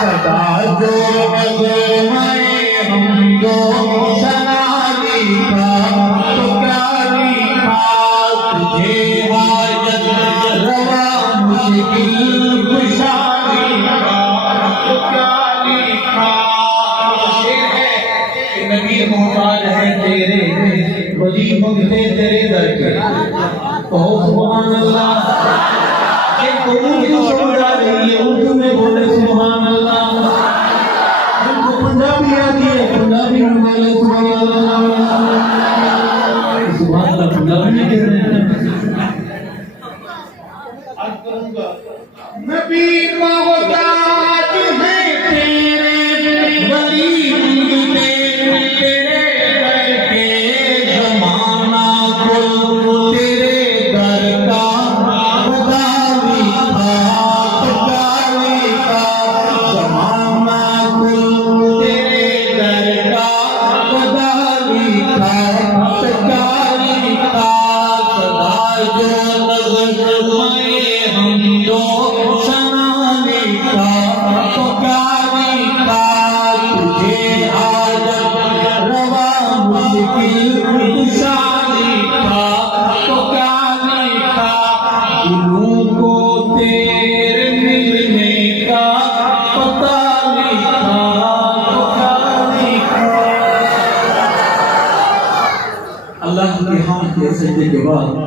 सदा जो मैं हमदो सना लिखा तो क्या लिखा तुझे हाजत रवा मुश्किल कुशा लिखा तो क्या लिखा। शेर है कि नबी मोहम्मद है तेरे वली मंगते तेरे दर के। कहो सुभान अल्लाह। ये दोनों की तो समझ आ रही है, उर्दू में बोले सुभान अल्लाह, हमको पंजाबी आती है, पंजाबी में बोले सुभान अल्लाह। सुभान अल्लाह पंजाबी में कह रहे हैं। आज करूंगा नबी मोहताज है तेरे वली मंगते तेरे दर के। जमाना को तेरे दर का खुदा लिखा तो क्या लिखा। जमाना को तेरे दर का खुदा लिखा तो क्या लिखा। सदा जो नज़र में हमदो सना लिखा तो क्या लिखा तुझे हाजत रवा मुश्किल कुशा लिखा तो क्या लिखा। दिलों को तेरे मिलने का पता लिखा तो क्या लिखा। अल्लाह के हाथ के सजदे के बाद